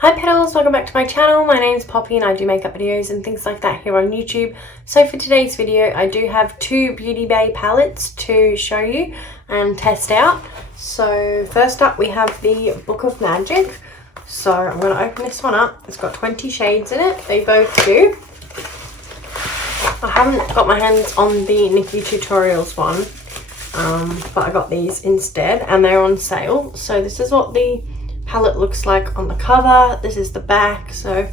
Hi petals, welcome back to my channel. My name's Poppy and I do makeup videos and things like that here on YouTube. So for today's video I do have two Beauty Bay palettes to show you and test out. So first up we have the Book of Magic. So I'm going to open this one up. It's got 20 shades in it. They both do. I haven't got my hands on the Nikki Tutorials one, but I got these instead and they're on sale. So this is what the palette looks like on the cover. This is the back, so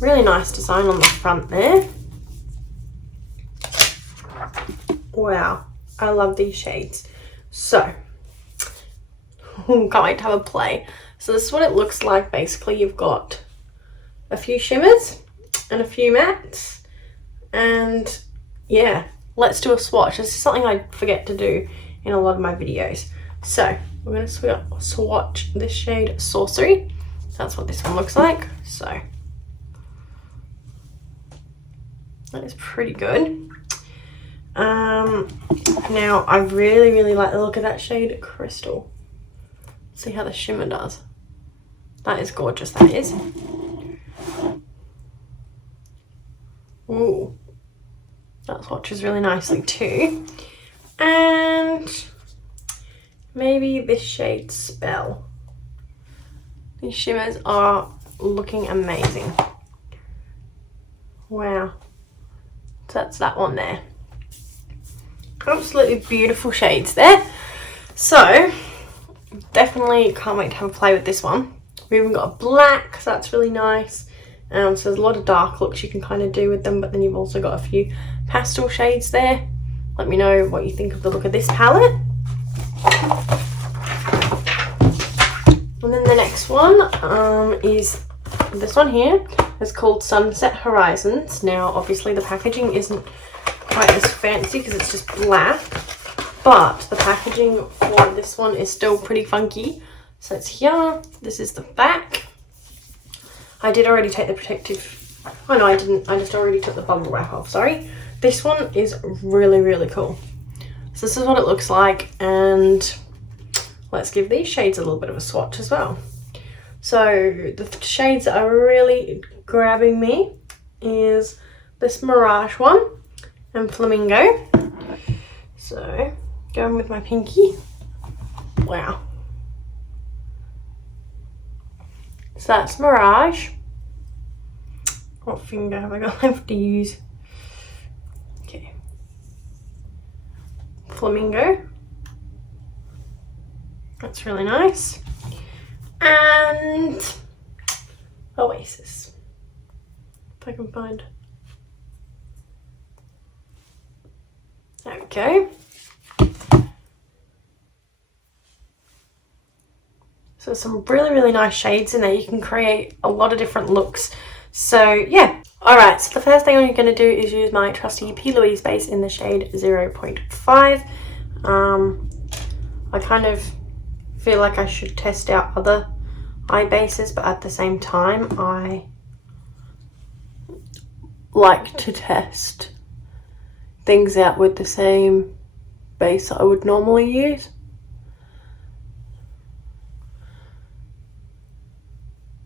really nice design on the front there. Wow, I love these shades. So can't wait to have a play. So this is what it looks like. Basically you've got a few shimmers and a few mattes, and yeah, let's do a swatch. This is something I forget to do in a lot of my videos. So we're going to swatch this shade Sorcery. That's what this one looks like. So that is pretty good. Now I really like the look of that shade Crystal. See how the shimmer does. That is gorgeous, that is. Ooh, that swatches really nicely too. And maybe this shade Spell. These shimmers are looking amazing. Wow. So that's that one there. Absolutely beautiful shades there. So definitely can't wait to have a play with this one. We even got a black, so that's really nice. So there's a lot of dark looks you can kind of do with them, but then you've also got a few pastel shades there. Let me know what you think of the look of this palette. And then the next one is this one here. It's called Sunset Horizons. Now obviously the packaging isn't quite as fancy because it's just black, but the packaging for this one is still pretty funky. So it's here. This is the back. I did already take the protective, oh no I didn't, I just already took the bubble wrap off, sorry. This one is really cool. So this is what it looks like, and let's give these shades a little bit of a swatch as well. So the shades that are really grabbing me is this Mirage one and Flamingo. So going with my pinky. Wow. So that's Mirage. What finger have I got left to use? Okay. Flamingo. That's really nice. And Oasis. If I can find. There we go. So some really nice shades in there. You can create a lot of different looks. So yeah. Alright, so the first thing I'm going to do is use my trusty P. Louise base in the shade 0.5. I kind of feel like I should test out other eye bases, but at the same time I like to test things out with the same base that I would normally use.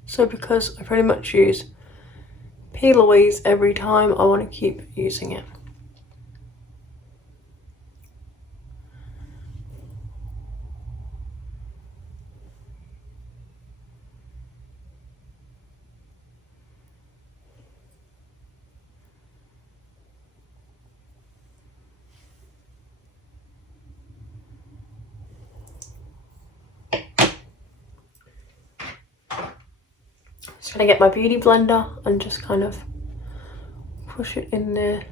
So because I pretty much use P. Louise every time, I want to keep using it. Just gonna get my beauty blender and just kind of push it in there,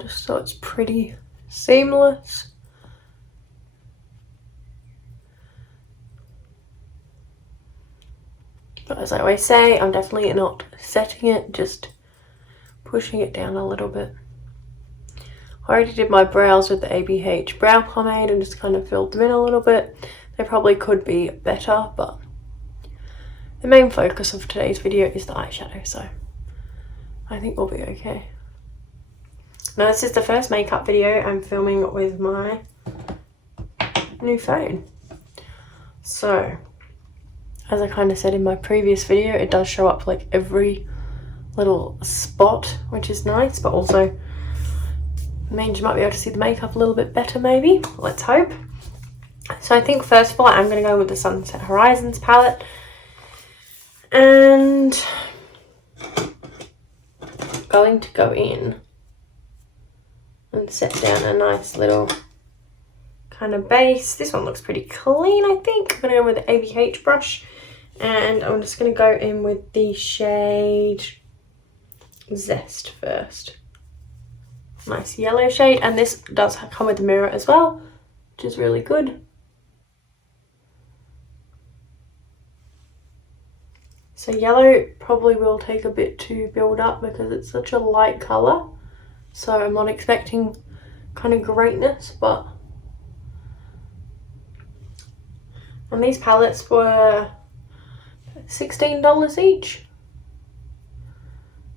just so it's pretty seamless. But as I always say, I'm definitely not setting it, just pushing it down a little bit. I already did my brows with the ABH brow pomade and just kind of filled them in a little bit. They probably could be better, but the main focus of today's video is the eyeshadow, so I think we'll be okay. Now this is the first makeup video I'm filming with my new phone. So as I kind of said in my previous video, it does show up like every little spot, which is nice, but also means you might be able to see the makeup a little bit better maybe. Let's hope. So I think first of all I'm going to go with the Sunset Horizons palette, and I'm going to go in and set down a nice little kind of base. This one looks pretty clean, I think. I'm going to go with the ABH brush, and I'm just going to go in with the shade Zest first. Nice yellow shade, and this does come with a mirror as well, which is really good. So yellow probably will take a bit to build up because it's such a light colour, so I'm not expecting kind of greatness, but and these palettes were $16 each.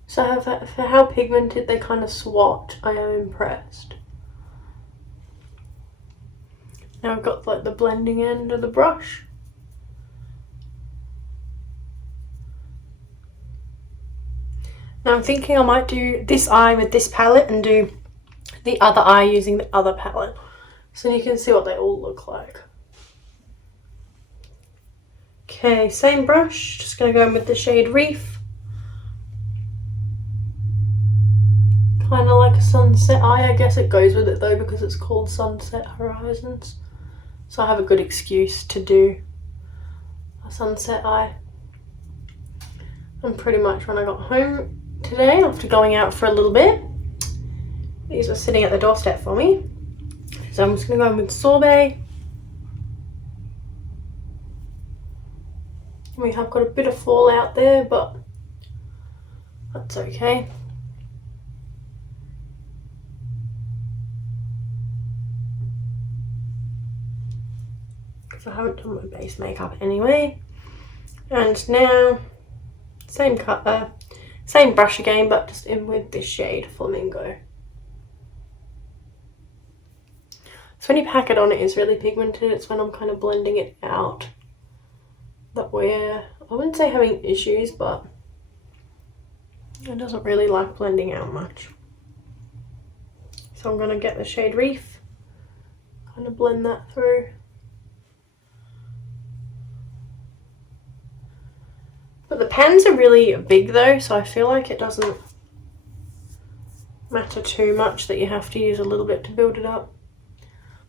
So for how pigmented they kind of swat, I am impressed. Now I've got like the blending end of the brush. Now I'm thinking I might do this eye with this palette and do the other eye using the other palette, so you can see what they all look like. Okay, same brush, just going to go in with the shade Reef. Kind of like a sunset eye. I guess it goes with it though because it's called Sunset Horizons. So I have a good excuse to do a sunset eye. And pretty much when I got home today, after going out for a little bit, these were sitting at the doorstep for me. So I'm just going to go in with Sorbet. We have got a bit of fallout there, but that's okay. Because I haven't done my base makeup anyway. And now, same brush again, but just in with this shade Flamingo. So when you pack it on, it is really pigmented. It's when I'm kind of blending it out that we're, I wouldn't say having issues, but it doesn't really like blending out much. So I'm going to get the shade Reef, kind of blend that through. But the pans are really big though, so I feel like it doesn't matter too much that you have to use a little bit to build it up.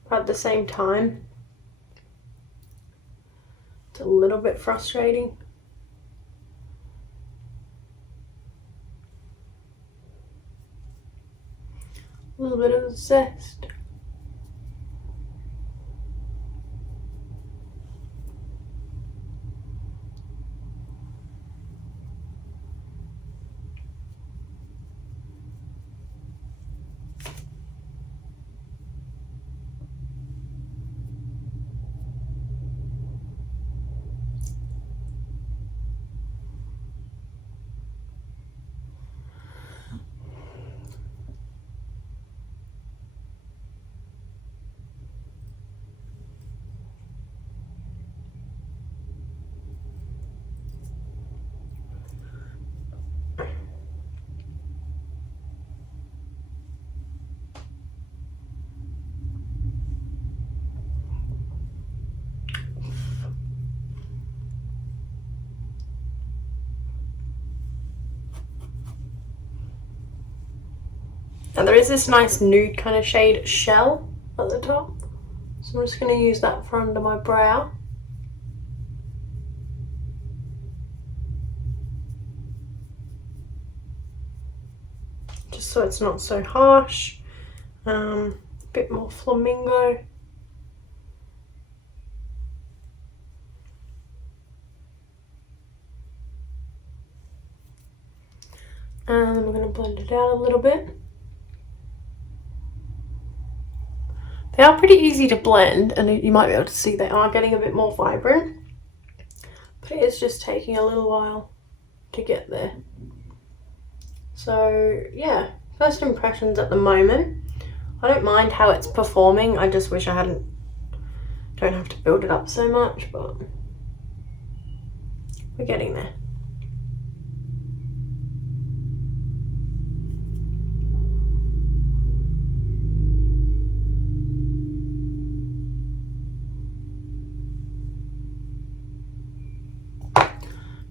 But at the same time, it's a little bit frustrating. A little bit of zest. And there is this nice nude kind of shade Shell at the top. So I'm just going to use that for under my brow. Just so it's not so harsh. A bit more Flamingo. And we're going to blend it out a little bit. They are pretty easy to blend, and you might be able to see they are getting a bit more vibrant, but it is just taking a little while to get there. So yeah, first impressions at the moment. I don't mind how it's performing. I just wish I don't have to build it up so much, but We're getting there.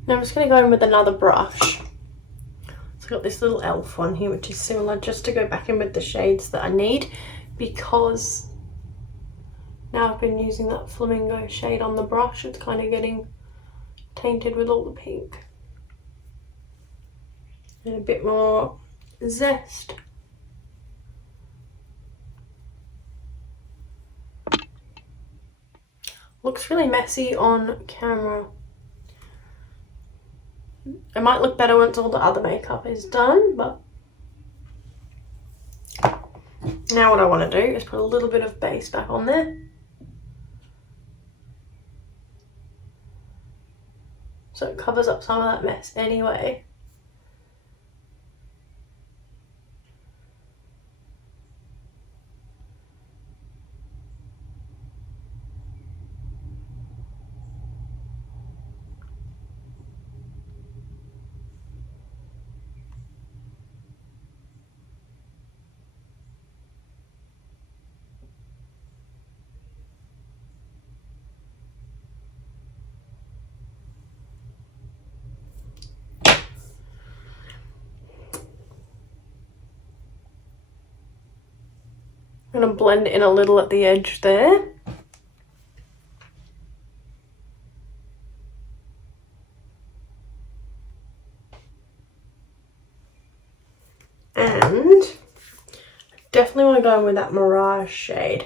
Now I'm just going to go in with another brush. So I've got this little elf one here, which is similar, just to go back in with the shades that I need, because now I've been using that flamingo shade on the brush, it's kind of getting tainted with all the pink. And a bit more zest. Looks really messy on camera. It might look better once all the other makeup is done, but now what I want to do is put a little bit of base back on there. So it covers up some of that mess anyway. I'm going to blend in a little at the edge there. And definitely want to go in with that Mirage shade.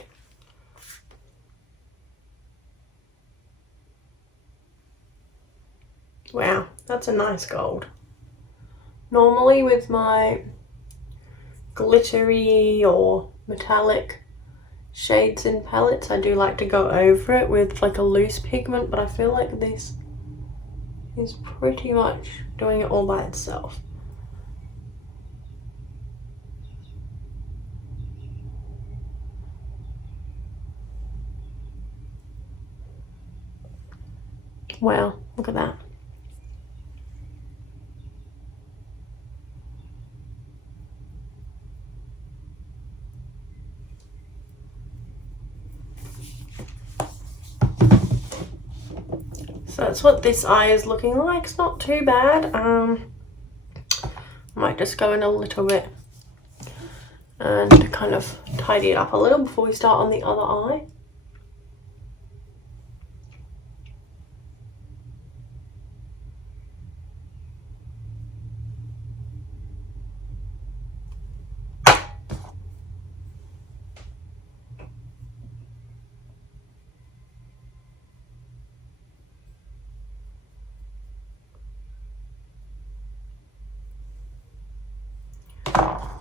Wow, that's a nice gold. Normally with my glittery or metallic shades in palettes, I do like to go over it with like a loose pigment, but I feel like this is pretty much doing it all by itself. Wow, look at that. So that's what this eye is looking like. It's not too bad. I might just go in a little bit and kind of tidy it up a little before we start on the other eye.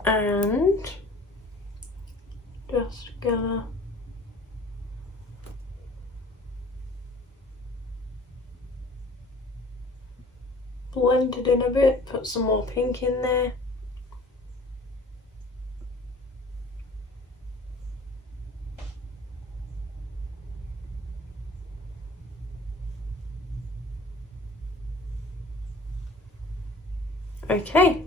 And just gonna blend it in a bit, put some more pink in there. Okay.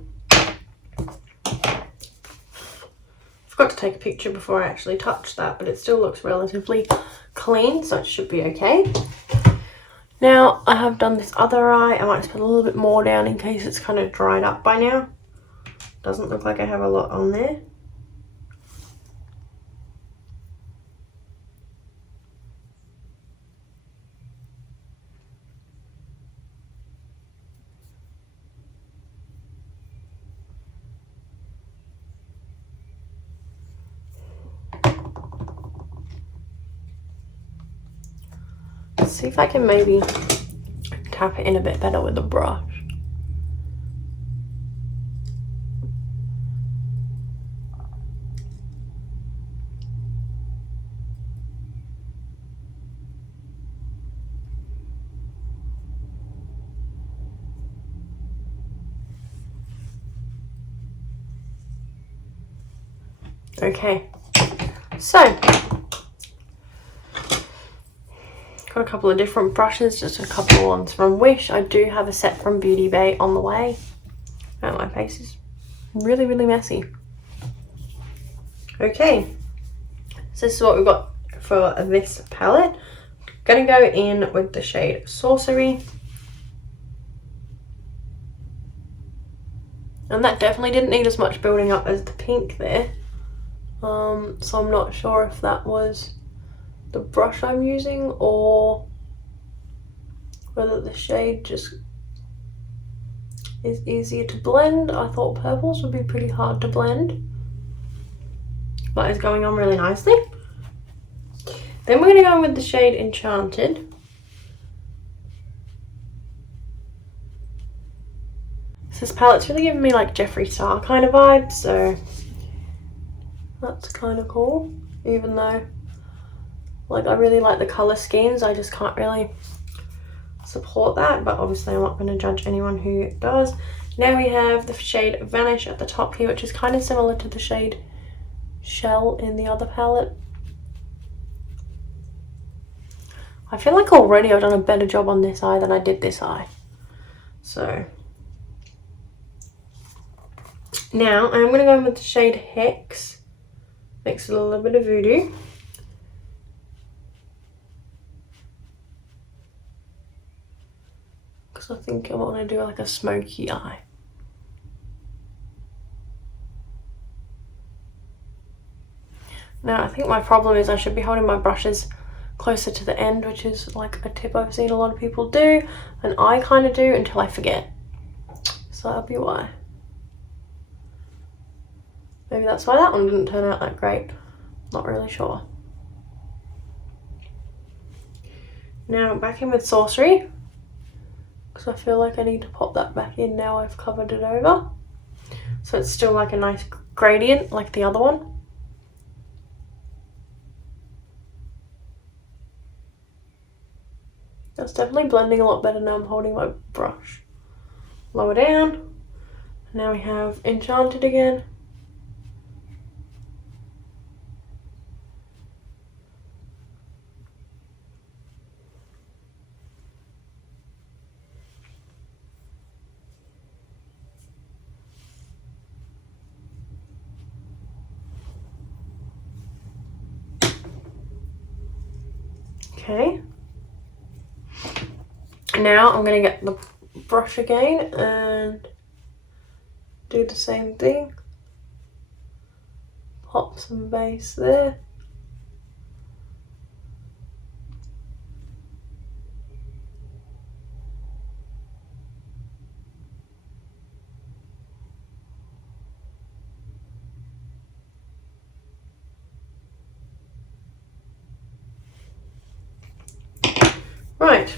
Forgot to take a picture before I actually touched that, but it still looks relatively clean, so it should be okay. Now I have done this other eye. I might just put a little bit more down in case it's kind of dried up by now. Doesn't look like I have a lot on there. See if I can maybe tap it in a bit better with the brush. Okay, so got Got a couple of different brushes, just a couple of ones from Wish. I do have a set from Beauty Bay on the way. Oh, my face is really, really messy. Okay, so this is what we've got for this palette. Gonna go in with the shade Sorcery. And that definitely didn't need as much building up as the pink there. So I'm not sure if that was the brush I'm using or whether the shade just is easier to blend. I thought purples would be pretty hard to blend, but it's going on really nicely. Then we're going to go in with the shade Enchanted. So this palette's really giving me like Jeffree Star kind of vibes, so that's kind of cool, even though like I really like the colour schemes. I just can't really support that, but obviously I'm not going to judge anyone who does. Now we have the shade Vanish at the top here, which is kind of similar to the shade Shell in the other palette. I feel like already I've done a better job on this eye than I did this eye. So now I'm going to go in with the shade Hex, mix a little bit of Voodoo. I think I want to do like a smoky eye. Now I think my problem is I should be holding my brushes closer to the end, which is like a tip I've seen a lot of people do, and I kind of do until I forget. So that'll be why. Maybe that's why that one didn't turn out that great. Not really sure. Now back in with Sorcery, because I feel like I need to pop that back in now I've covered it over. So it's still like a nice gradient like the other one. That's definitely blending a lot better now I'm holding my brush. Lower down. Now we have Enchanted again. Okay, now I'm going to get the brush again and do the same thing. Pop some base there. Right,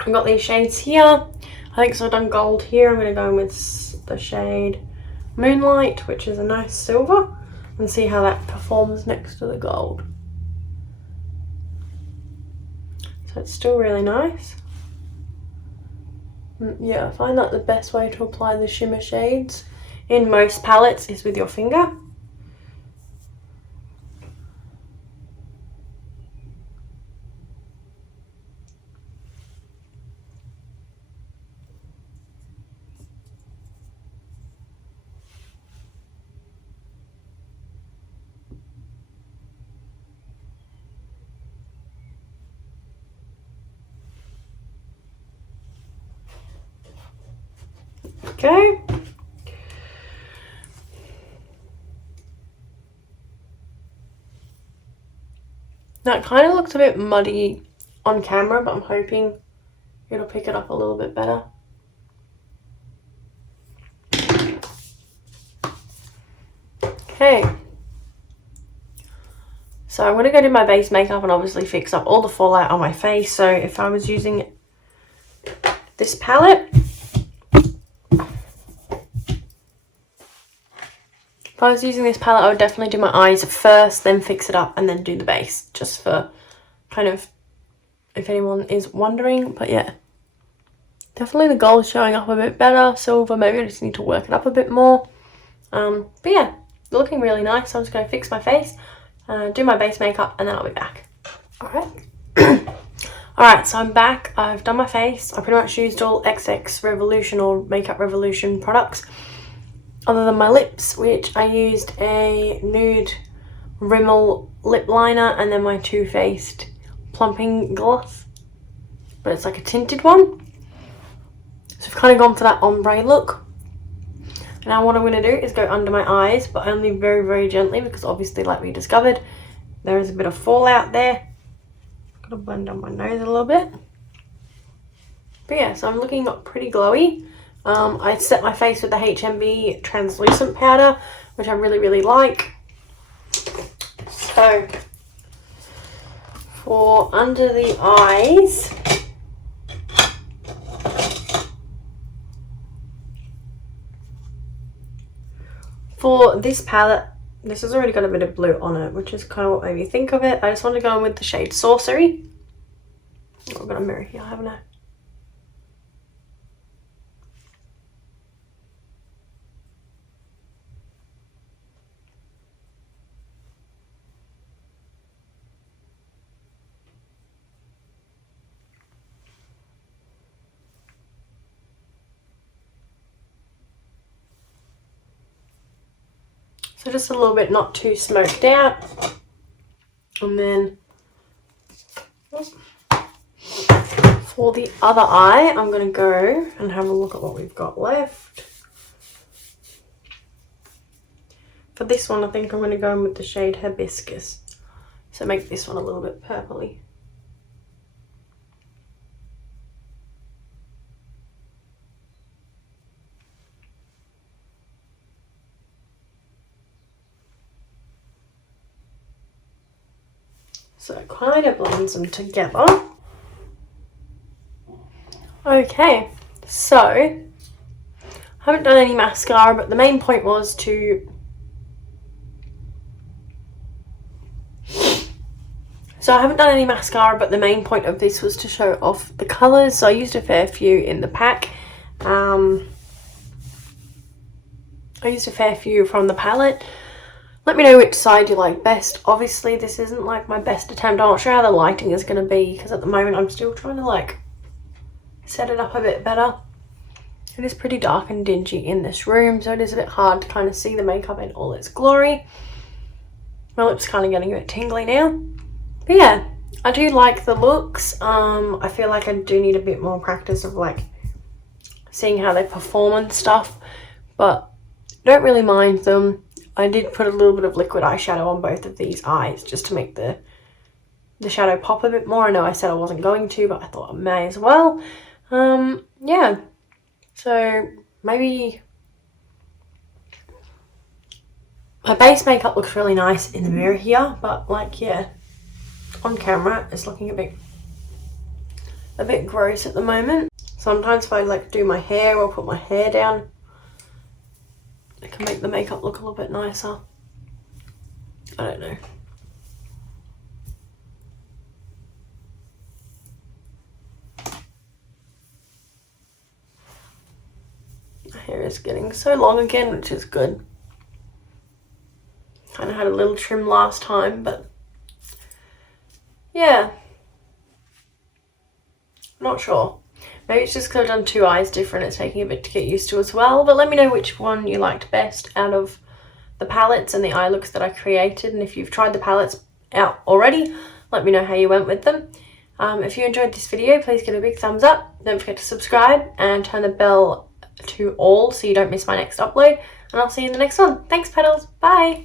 I've got these shades here. I think so I've done gold here. I'm going to go in with the shade Moonlight, which is a nice silver, and see how that performs next to the gold. So it's still really nice. Yeah, I find that the best way to apply the shimmer shades in most palettes is with your finger. Okay. That kind of looks a bit muddy on camera, but I'm hoping it'll pick it up a little bit better. Okay. So I'm going to go do my base makeup and obviously fix up all the fallout on my face. So if I was using this palette, I would definitely do my eyes first, then fix it up, and then do the base, just for kind of, if anyone is wondering. But yeah, definitely the gold showing up a bit better. Silver, maybe I just need to work it up a bit more. But yeah, looking really nice. So I'm just going to fix my face, do my base makeup, and then I'll be back. Alright. Alright, so I'm back. I've done my face. I pretty much used all xxrevolution or Makeup Revolution products, other than my lips, which I used a nude Rimmel lip liner and then my Too Faced plumping gloss, but it's like a tinted one. So I've kind of gone for that ombre look. Now what I'm going to do is go under my eyes, but only very, very gently, because obviously, like we discovered, there is a bit of fallout there. Gotta blend on my nose a little bit. But yeah, so I'm looking pretty glowy. I set my face with the HMB translucent powder, which I really, really like. So for under the eyes, for this palette, this has already got a bit of blue on it, which is kind of what made me think of it. I just want to go in with the shade Sorcery. Oh, I've got a mirror here, haven't I? So just a little bit not too smoked out. And then for the other eye, I'm going to go and have a look at what we've got left. For this one, I think I'm going to go in with the shade Hibiscus. So make this one a little bit purpley. So it kind of blends them together. Okay, so I haven't done any mascara, but the main point was to... So I haven't done any mascara, but the main point of this was to show off the colours. So I used a fair few in the pack. I used a fair few from the palette. Let me know which side you like best. Obviously, this isn't like my best attempt. I'm not sure how the lighting is going to be, because at the moment I'm still trying to like set it up a bit better. It is pretty dark and dingy in this room, so it is a bit hard to kind of see the makeup in all its glory. My lips kind of getting a bit tingly now. But yeah, I do like the looks. I feel like I do need a bit more practice of like seeing how they perform and stuff, but I don't really mind them. I did put a little bit of liquid eyeshadow on both of these eyes just to make the shadow pop a bit more. I know I said I wasn't going to, but I thought I may as well. Yeah, so maybe my base makeup looks really nice in the mirror here, but like, yeah, on camera it's looking a bit gross at the moment. Sometimes if I like do my hair or put my hair down, it can make the makeup look a little bit nicer. I don't know. My hair is getting so long again, which is good. Kind of had a little trim last time, but yeah. Not sure. Maybe it's just because I've done two eyes different. It's taking a bit to get used to as well. But let me know which one you liked best out of the palettes and the eye looks that I created. And if you've tried the palettes out already, let me know how you went with them. If you enjoyed this video, please give it a big thumbs up. Don't forget to subscribe and turn the bell to all so you don't miss my next upload. And I'll see you in the next one. Thanks, Petals. Bye.